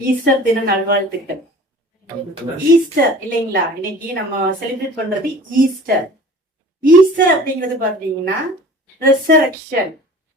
Easter தின நல்வாழ்த்துக்கள். Easter இல்லைங்களா? இன்னைக்கு நம்ம செலிப்ரேட் பண்றது ஈஸ்டர். ஈஸ்டர் அப்படிங்கிறது பாத்தீங்கன்னா ரெசரக்ஷன்.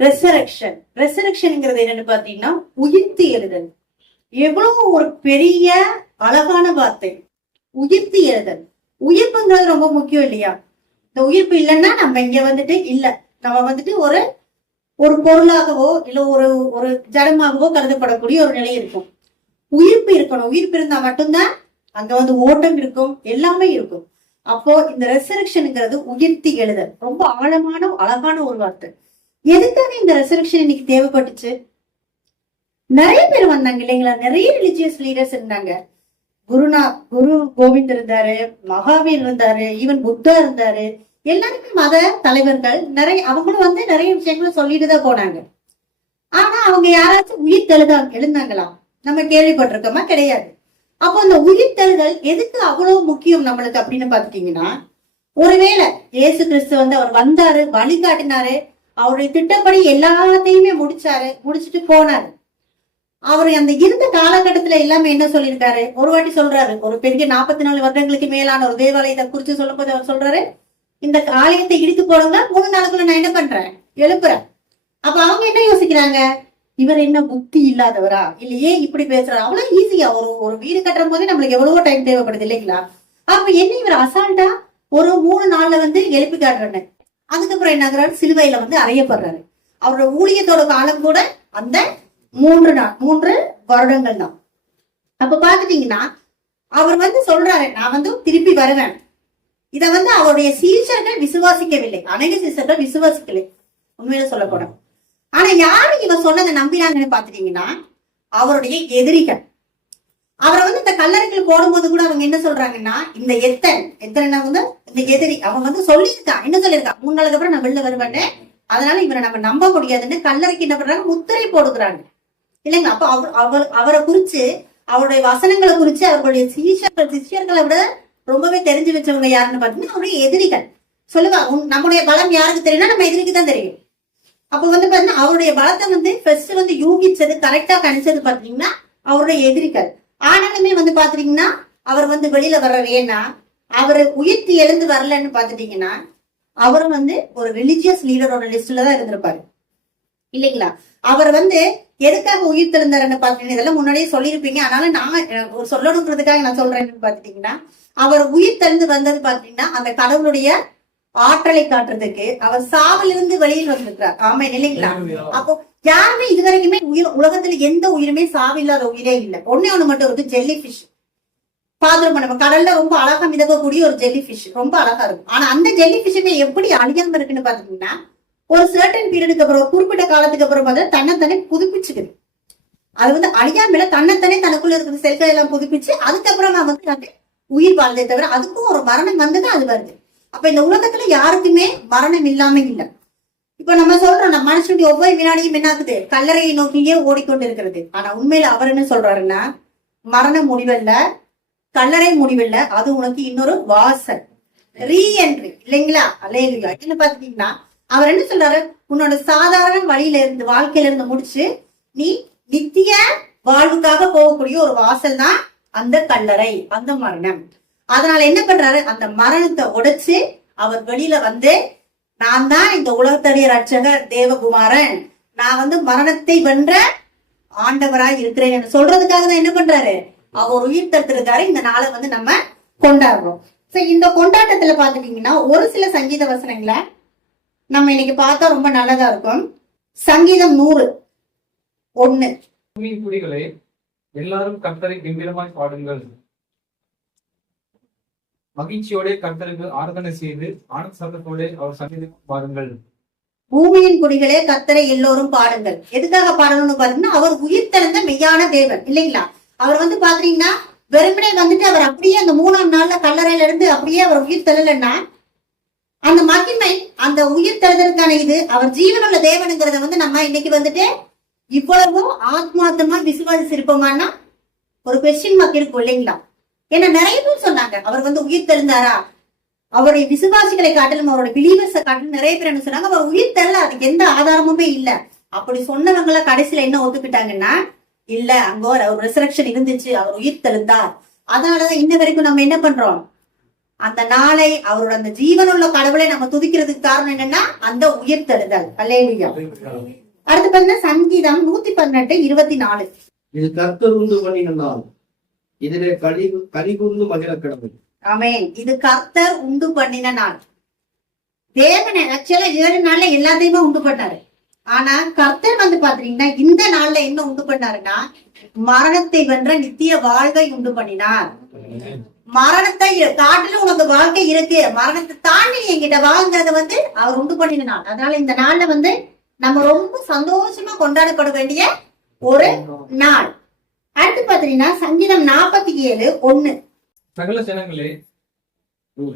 ரெசரக்ஷன்ங்கிறது என்னன்னு பாத்தீங்கன்னா உயிர்த்து எழுதல். எவ்வளவு ஒரு பெரிய அழகான வார்த்தை, உயிர்த்து எழுதல். உயிர்ப்புங்கிறது ரொம்ப முக்கியம் இல்லையா? இந்த உயிர்ப்பு இல்லைன்னா நம்ம இங்க வந்துட்டு இல்ல, நம்ம வந்துட்டு ஒரு ஒரு பொருளாகவோ இல்ல ஒரு ஒரு ஜடமாகவோ கருதப்படக்கூடிய ஒரு நிலை இருக்கும். உயிர்ப்பு இருக்கணும். உயிர்ப்பு இருந்தா மட்டும்தான் அங்க வந்து ஓட்டம் இருக்கும், எல்லாமே இருக்கும். அப்போ இந்த ரெசரக்ஷனுங்கிறது உயிர்த்தி எழுதல் ரொம்ப ஆழமான அழகான ஒரு வார்த்தை. எதுக்காக இந்த ரெசரக்ஷன் இன்னைக்கு தேவைப்பட்டுச்சு? நிறைய பேர் வந்தாங்க இல்லைங்களா? நிறைய ரிலிஜியஸ் லீடர்ஸ் இருந்தாங்க. குரு கோவிந்த் இருந்தாரு, மகாவீர் இருந்தாரு, ஈவன் புத்தா இருந்தாரு. எல்லாருமே மத தலைவர்கள் நிறைய, அவங்களும் வந்து நிறைய விஷயங்களை சொல்லிட்டு தான் போனாங்க. ஆனா அவங்க யாராச்சும் உயிர் எழுந்தாங்களா? நம்ம கேள்விப்பட்டிருக்கோமா? கிடையாது. அப்போ அந்த உயிர்த்தெழுதல் எதுக்கு அவ்வளவு முக்கியம் நம்மளுக்கு அப்படின்னு பாத்துட்டீங்கன்னா, ஒருவேளை இயேசு கிறிஸ்து வந்து அவர் வந்தாரு, வழிகாட்டினாரு, அவருடைய திட்டப்படி எல்லாத்தையுமே முடிச்சுட்டு போனாரு. அவர் அந்த இருந்த காலகட்டத்துல எல்லாமே என்ன சொல்லியிருக்காரு? ஒரு வாட்டி சொல்றாரு, ஒரு பெரிய 44 வருடங்களுக்கு மேலான ஒரு தேவாலயத்தை குறிச்சு சொல்லும் போது அவர் சொல்றாரு, இந்த ஆலயத்தை இடித்து போடுங்க, 3 நாளுக்குள்ள நான் என்ன பண்றேன்? எழுப்புறேன். அப்ப அவங்க என்ன யோசிக்கிறாங்க? இவர் என்ன புத்தி இல்லாதவரா? இல்லையே இப்படி பேசுறாரு. அவ்வளவு ஈஸியா ஒரு வீடு கட்டுற போதே நம்மளுக்கு எவ்வளவோ டைம் தேவைப்படுது இல்லைங்களா? அப்ப என்ன இவர் அசால்ட்டா ஒரு 3 நாள்ல வந்து எழுப்பி காட்டுறேன்னு. அதுக்கப்புறம் என்ன ஆகுறாரு? சிலுவையில வந்து அறையப்படுறாரு. அவரோட ஊழியத்தோட காலம் கூட அந்த 3 வருடங்கள் தான். அப்ப பாத்துட்டீங்கன்னா அவர் வந்து சொல்றாரு, நான் வந்து திருப்பி வருவேன். இத வந்து அவருடைய சீஷர்கள் விசுவாசிக்கவில்லை. அநேக சீஷர்கள் விசுவாசிக்கலை, உண்மையில சொல்ல போன. ஆனா யாரு இவன் சொன்னதை நம்பினாங்கன்னு பாத்துட்டீங்கன்னா அவருடைய எதிரிகள். அவரை வந்து இந்த கல்லறைகள் போடும்போது கூட அவங்க என்ன சொல்றாங்கன்னா, இந்த எத்தனை வந்து இந்த எதிரி அவன் வந்து சொல்லியிருக்கான். என்ன சொல்லியிருக்கான்? 3 நாளுக்கு அப்புறம் நான் வெளில வருவேன்னு. அதனால இவரை நம்ம நம்ப முடியாதுன்னு கல்லறைக்கு என்ன பண்றாங்க? முத்திரை போடுகிறாங்க இல்லைங்களா? அப்ப அவரை குறிச்சு, அவருடைய வசனங்களை குறிச்சு அவர்களுடைய சிஷ்யர்களை விட ரொம்பவே தெரிஞ்சு வச்சவங்க யாருன்னு பாத்தீங்கன்னா அவருடைய எதிரிகள். சொல்லுவாங்க, நம்முடைய பலம் யாருக்கு தெரியும்னா நம்ம எதிரிக்கு தான் தெரியும். அப்ப வந்து பாத்தீங்கன்னா அவருடைய பலத்தை வந்து ஃபர்ஸ்ட் வந்து யூகிச்சது, கரெக்டா கணிச்சது பாத்தீங்கன்னா அவருடைய எதிரிகள். ஆனாலுமே வந்து பாத்தீங்கன்னா அவர் வந்து வெளியில வர்றாரு. ஏன்னா அவரு உயிர்த்தி எழுந்து வரலன்னு பாத்துட்டீங்கன்னா அவரும் வந்து ஒரு ரிலிஜியஸ் லீடரோட லிஸ்ட்ல தான் இருந்திருப்பாரு இல்லைங்களா? அவர் வந்து எதுக்காக உயிர் தெழுந்தாருன்னு பாத்தீங்கன்னா இதெல்லாம் முன்னாடியே சொல்லியிருப்பீங்க. அதனால நான் சொல்லணுங்கிறதுக்காக நான் சொல்றேன்னு பாத்துட்டீங்கன்னா, அவர் உயிர் தெழுந்து வந்தது பாத்தீங்கன்னா அந்த கடவுளுடைய ஆற்றலை காட்டுறதுக்கு அவர் சாவிலிருந்து வெளியில் வந்திருக்கிறார். ஆமா இல்லைங்களா? அப்போ யாருமே இதுவரைக்குமே உலகத்துல எந்த உயிருமே சாவில்லாத உயிரே இல்லை. ஒண்ணு மட்டும் இருக்கு, ஜெல்லி பிஷ். பாத்துருப்போம் நம்ம கடல்ல ரொம்ப அழகா மிதக்கக்கூடிய ஒரு ஜெல்லி பிஷ், ரொம்ப அழகா இருக்கும். ஆனா அந்த ஜெல்லி பிஷ்மே எப்படி அழியாம இருக்குன்னு பாத்தீங்கன்னா ஒரு சர்டன் பீரியடுக்கு அப்புறம், ஒரு குறிப்பிட்ட காலத்துக்கு அப்புறம் பார்த்தா தன்னைத்தானே புதுப்பிச்சுக்குது. அது வந்து அழியாம தன்னைத்தானே தனக்குள்ள இருக்கிற செல்கள் எல்லாம் புதுப்பிச்சு அதுக்கப்புறமா வந்து உயிர் வாழ்ந்தே தவிர அதுக்கும் ஒரு மரணம் வந்துதான் அது வருது. அப்ப இந்த உலகத்துல யாருக்குமே மரணம் இல்லாம இல்லை. இப்ப நம்ம சொல்றோம், நம்ம மனுஷனுடைய ஒவ்வொரு வினாடியும் என்ன ஆகுது? கல்லறையை நோக்கியே ஓடிக்கொண்டு இருக்கிறது. ஆனா உண்மையில அவர் என்ன சொல்றாருன்னா, மரணம் முடிவல்ல, கல்லறை முடிவில்ல, அது உனக்கு இன்னொரு வாசல், ரீஎன்ட்ரி இல்லைங்களா? அல்லேலூயா. என்ன பாத்தீங்கன்னா அவர் என்ன சொல்றாரு? உன்னோட சாதாரண வழியில இருந்து, வாழ்க்கையில இருந்து முடிச்சு நீ நித்திய வாழ்வுக்காக போகக்கூடிய ஒரு வாசல் தான் அந்த கல்லறை, அந்த மரணம். அதனால என்ன பண்றாரு? அந்த மரணத்தை உடைச்சு அவர் வெளியில வந்து, நான் தான் இந்த உலகத்தறிய ரட்சகர், தேவகுமாரன், நான் வந்து மரணத்தை வென்ற ஆண்டவராய் இருக்கிறேன் சொல்றதுக்காக தான் என்ன பண்றாரு? அவர் உயிர் தடுத்திருக்காரு. இந்த நாளை வந்து நம்ம கொண்டாடுறோம். இந்த கொண்டாட்டத்துல பாத்துட்டீங்கன்னா ஒரு சில சங்கீத வசனங்களை நம்ம இன்னைக்கு பார்த்தா ரொம்ப நல்லதா இருக்கும். சங்கீதம் 100:1. குடிகளே, எல்லாரும் கர்த்தரை கம்பீரமாய் பாடுங்கள், மகிழ்ச்சியோட கர்த்தருக்கு ஆராதனை செய்து ஆனந்த சத்தத்தோட அவர் சங்கீதம் பாருங்கள். பூமியின் குடிகளே, கர்த்தரை எல்லோரும் பாடுங்கள். எதுக்காக பாடணும்னு பாத்தீங்கன்னா அவர் உயிர் தெழுந்த மெய்யான தேவன் இல்லைங்களா? அவர் வந்து பாத்தீங்கன்னா வெறுமனே வந்துட்டு அவர் அப்படியே அந்த 3ஆம் நாள்ல கல்லறையில இருந்து அப்படியே அவர் உயிர் தெழலன்னா அந்த மகிமை, அந்த உயிர் தெழுதலுக்கான இது அவர் ஜீவனுள்ள தேவனுங்கிறத வந்து நம்ம இன்னைக்கு வந்துட்டு இவ்வளவும் ஆத்மார்த்தமா விசுவாசிச்சிருப்போமான்னா ஒரு கொஸ்டின் மார்க் இருக்கும் இல்லைங்களா? ஏன்னா நிறைய பேர் சொன்னாங்க அவர் வந்து உயிர் தெழுந்தாரா, அவருடைய விசுவாசிகளை காட்டிலும் அவருடைய பிலீவர்ஸை காட்டிலும் நிறைய பேர் என்ன சொன்னாங்க, அவர் உயிர் தெரியல, அதுக்கு எந்த ஆதாரமுமே இல்லை. அப்படி சொன்னவங்கள கடைசியில என்ன ஒத்துக்கிட்டாங்கன்னா, இல்ல, அங்க ஒரு ரிசரக்ஷன் இருந்துச்சு, அவர் உயிர் தெழுந்தார். அதனாலதான் இன்ன வரைக்கும் நம்ம என்ன பண்றோம், அந்த நாளை, அவரோட அந்த ஜீவனுள்ள கடவுளை நம்ம துதிக்கிறதுக்கு காரணம் என்னன்னா அந்த உயிர் தெழுதல். அல்லேலூயா. அடுத்து பாத்தீங்கன்னா சங்கீதம் 118:24. இது கர்த்தர் உண்டு பண்ணின நாள், இதிலே கலிகூர்ந்து மகிழ கடவுள். ஆமென். இது கர்த்தர் உண்டு பண்ணின நாள். தேவன் ஆக்சுவலா 7 நாள்ல எல்லாத்தையுமே உண்டு பண்ணாரு. ஆனா கர்த்தர் வந்து பாத்தீங்கன்னா இந்த நாள்ல என்ன உண்டு பண்ணாருன்னா மரணத்தை வென்ற நித்திய வாழ்வை உண்டு பண்ணினார். மரணத்தை காட்டிலும் உனக்கு வாழ்க்கை இருக்கு, மரணத்தை தாண்டி என்கிட்ட வாழ்ந்ததை வந்து அவர் உண்டு பண்ணின நாள். அதனால இந்த நாள்ல வந்து நம்ம ரொம்ப சந்தோஷமா கொண்டாடப்பட வேண்டிய ஒரு நாள். அடுத்து பாத்தீங்கன்னா சங்கீதம் 47:1. சகல ஜனங்களே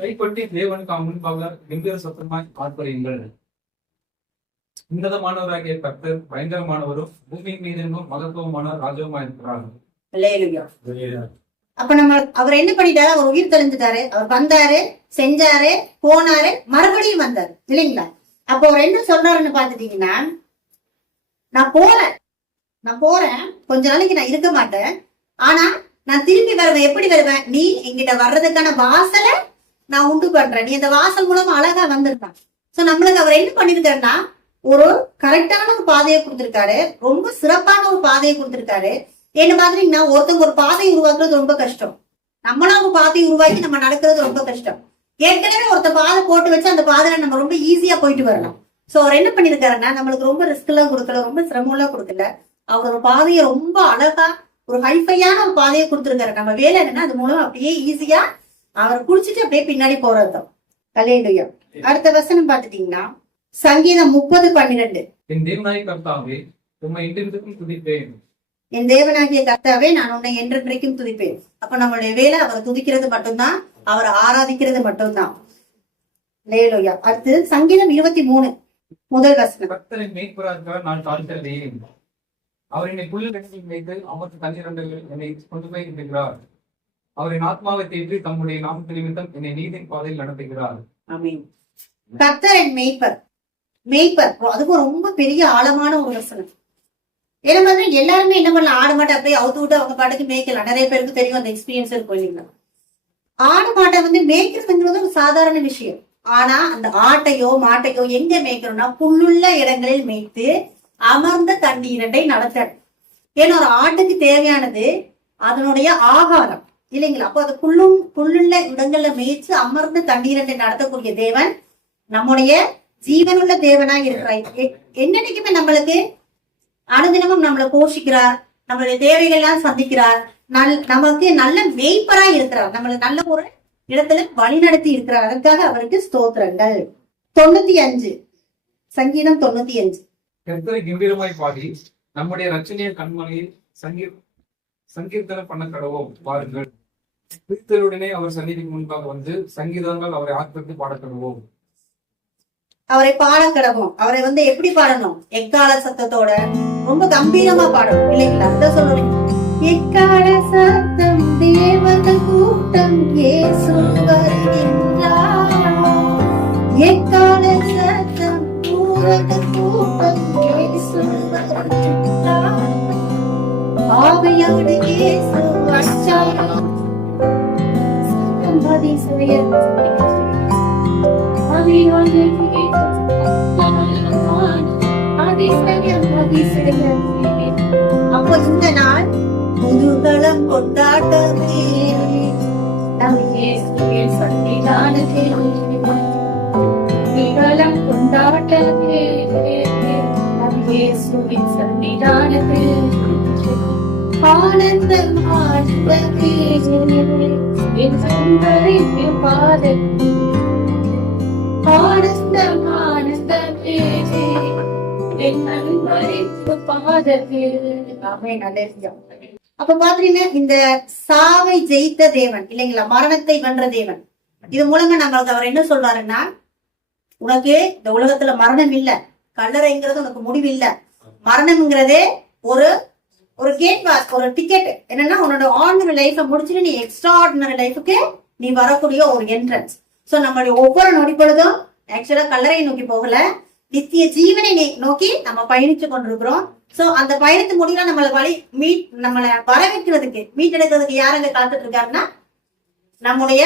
கைப்பற்றி தேவனுக்கு முன்பாக கம்பீர சத்தமாய் ஆர்ப்பரியுங்கள். உன்னதமானவராகிய கர்த்தர் பயங்கரமானவரும் பூமியின் மீதெங்கும் மகத்துவமான ராஜாவுமா இருக்கிறார். அல்லேலூயா. அப்ப நம்ம அவர் என்ன பண்ணிட்டாரு, அவர் உயிர் தெளிஞ்சிட்டாரு, அவர் வந்தாரு, செஞ்சாரு, போனாரு, மறுபடியும் வந்தாரு இல்லைங்களா? அப்போ அவர் என்ன சொல்றாருன்னு பாத்துட்டீங்கன்னா, நான் போறேன் கொஞ்ச நாளைக்கு நான் இருக்க மாட்டேன், ஆனா நான் திரும்பி வருவேன். எப்படி வருவேன், நீ எங்கிட்ட வர்றதுக்கான வாசலை நான் உண்டு பண்றேன், நீ அந்த வாசல் மூலமா அழகா வந்திருக்கான். சோ நம்மளுக்கு அவர் என்ன பண்ணிருக்காருன்னா ஒரு கரெக்டான ஒரு பாதையை கொடுத்திருக்காரு, ரொம்ப சிறப்பான ஒரு பாதையை கொடுத்திருக்காரு. என்ன மாதிரின்னா ஒருத்தவங்க ஒரு பாதையை உருவாக்குறது ரொம்ப கஷ்டம், நம்மளா ஒரு பாதையை உருவாக்கி நம்ம நடக்கிறது ரொம்ப கஷ்டம். ஏற்கனவே ஒருத்த பாதை போட்டு வச்சு அந்த பாதையில நம்ம ரொம்ப ஈஸியா போயிட்டு வரலாம். சோ அவர் என்ன பண்ணிருக்காருன்னா நம்மளுக்கு ரொம்ப ரிஸ்க் எல்லாம் கொடுக்கல, ரொம்ப சிரமம் எல்லாம் கொடுக்கல. அவர் ஒரு பாதையை ரொம்ப அழகா ஒரு ஹைஃபையான ஒரு பாதையை கொடுத்திருக்காரு. நம்ம வேலை என்னன்னா அது மூலம் அப்படியே ஈஸியா அவர் குடிச்சிட்டு அப்படியே பின்னாடி போறதுதான். அல்லேலூயா. அடுத்த வசனம் பாத்துட்டீங்கன்னா சங்கீதம் 30:12. என் தேவனாகிய கர்த்தாவே உம்மை என்றென்றைக்கும் துதிப்பேன். என் தேவனாகிய கர்த்தாவே நான் உன்னை என்றென்றைக்கும் துதிப்பேன். அப்ப நம்மளுடைய வேலை அவரை துதிக்கிறது மட்டும்தான், அவரை ஆராதிக்கிறது மட்டும்தான். அல்லேலூயா. அடுத்து சங்கீதம் 23:1. கர்த்தரின் மேய்ப்பராக நான் தாழ்த்தேன். அவர் என்னை புல்வெளியில் வைத்து அமர்ந்து தண்ணீரண்டலில் என்னை கொண்டு போய் இருக்கிறார். அவரின் ஆத்மாவை தேற்றி தம்முடைய நாமத்து நிமித்தம் என்னை நீதியின் பாதையில் நடத்துகிறார். ஆமென். கர்த்தர் என் மேய்ப்பர். அதுவும் ரொம்ப பெரிய ஆழமான ஒரு வசனம். ஏன்னா மாதிரி எல்லாருமே என்ன பண்ணலாம், ஆடு மாட்டை அப்படியே அவுத்து விட்டு அவங்க பாட்டுக்கு மேய்க்கலாம். நிறைய பேருக்கு தெரியும், அந்த எக்ஸ்பீரியன்ஸ் இருக்கும் இல்லைங்களா? ஆடு மாட்டை வந்து மேய்க்கிறதுங்கிறது ஒரு சாதாரண விஷயம். ஆனா அந்த ஆட்டையோ மாட்டையோ எங்க மேய்க்கிறோம்னா புல்லுள்ள இடங்களில் மேய்த்து அமர்ந்த தண்ணீரண்டை நடத்த. ஏன்னா ஒரு ஆட்டுக்கு தேவையானது அதனுடைய ஆகாரம் இல்லைங்களா? அப்போ அது புல்லுள்ள இடங்கள்ல மேய்ச்சு அமர்ந்த தண்ணீரண்டை நடத்தக்கூடிய தேவன் நம்முடைய ஜீவனுள்ள தேவனா இருக்கிறார். என்னைக்குமே நம்மளுக்கு அனுதினமும் நம்மளை போஷிக்கிறார், நம்மளுடைய தேவைகள் எல்லாம் சந்திக்கிறார், நமக்கு நல்ல மேய்ப்பரா இருக்கிறார், நம்மள நல்ல ஒரு இடத்துல வழி நடத்தி இருக்கிறார். அதுக்காக அவருக்கு ஸ்தோத்திரங்கள். 95 சங்கீதம் 95. கர்த்தரை கம்பீரமாய் பாடி நம்முடைய ரட்சணிய கண்மணியில் சங்கீர்த்தனை பண்ண கடவோம் பாருங்கள். கிறிஸ்தருடனே அவர் சந்நிதிக்கு முன்பாக வந்து சங்கீதங்கள் அவரை ஆத்மத்து பாட கடவோம். அவரை பாட கடவோம். அவரை வந்து எப்படி பாடணும், எக்கால சத்தத்தோட ரொம்ப கம்பீரமா பாடணும் இல்லைங்களா? அதான் சொல்றேன், எக்கால சத்தம் தேவத கூட்டம் இயேசு வருகின்றார், எக்கால சத்தம் பூரத கூட்டம் இயேசு வருகின்றார், ஆவியோடு இயேசு அச்சாரம் அதிசய ஆவியோடு அப்போ இந்த நாள் முதுகலம் கொண்டாட்டமே, நம் இயேசுவின் சன்னிதானத்தில் முதுகலம் கொண்டாட்டமே, நம் இயேசுவின் சன்னிதானத்தில் ஆனந்தம் ஆனந்தமே, என் சுந்தரின் பாதத்தில் ஆனந்தம் ஆனந்தமே, அப்ப பாத்தீங்கன்னா இந்த சாவை ஜெயித்த தேவன் இல்லைங்களா, மரணத்தை வென்ற தேவன். இது மூலமா நம்மளுக்கு அவர் என்ன சொல்றாருன்னா, உனக்கு இந்த உலகத்துல மரணம் இல்ல, கல்லறைங்கிறது உனக்கு முடிவு இல்ல, மரணம்ங்கிறதே ஒரு கேட் பாஸ், ஒரு டிக்கெட். என்னன்னா உன்னோட ஆர்டினரி லைஃப முடிச்சுட்டு நீ எக்ஸ்ட்ரா ஆர்டினரி லைஃபுக்கு நீ வரக்கூடிய ஒரு என்ட்ரன்ஸ். சோ நம்மளுடைய ஒவ்வொரு நொடி பொழுதும் ஆக்சுவலா கல்லறையை நோக்கி போகல, நித்திய ஜீவனை நோக்கி நம்ம பயணிச்சு கொண்டிருக்கிறோம். சோ அந்த பயணத்து முடியல நம்மளை வரவேற்கிறதுக்கு மீட்டெடுக்கிறதுக்கு யார் அங்க காத்துட்டு இருக்காருன்னா நம்முடைய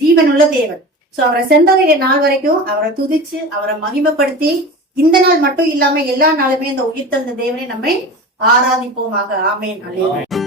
ஜீவனுள்ள தேவன். சோ அவரை சென்றடைய நாள் வரைக்கும் அவரை துதிச்சு அவரை மகிமைப்படுத்தி இந்த நாள் மட்டும் இல்லாம எல்லா நாளுமே இந்த உயிர்த்தெழுந்த தேவனை நம்மை ஆராதிப்போமாக. ஆமேன். அல்லேலூயா.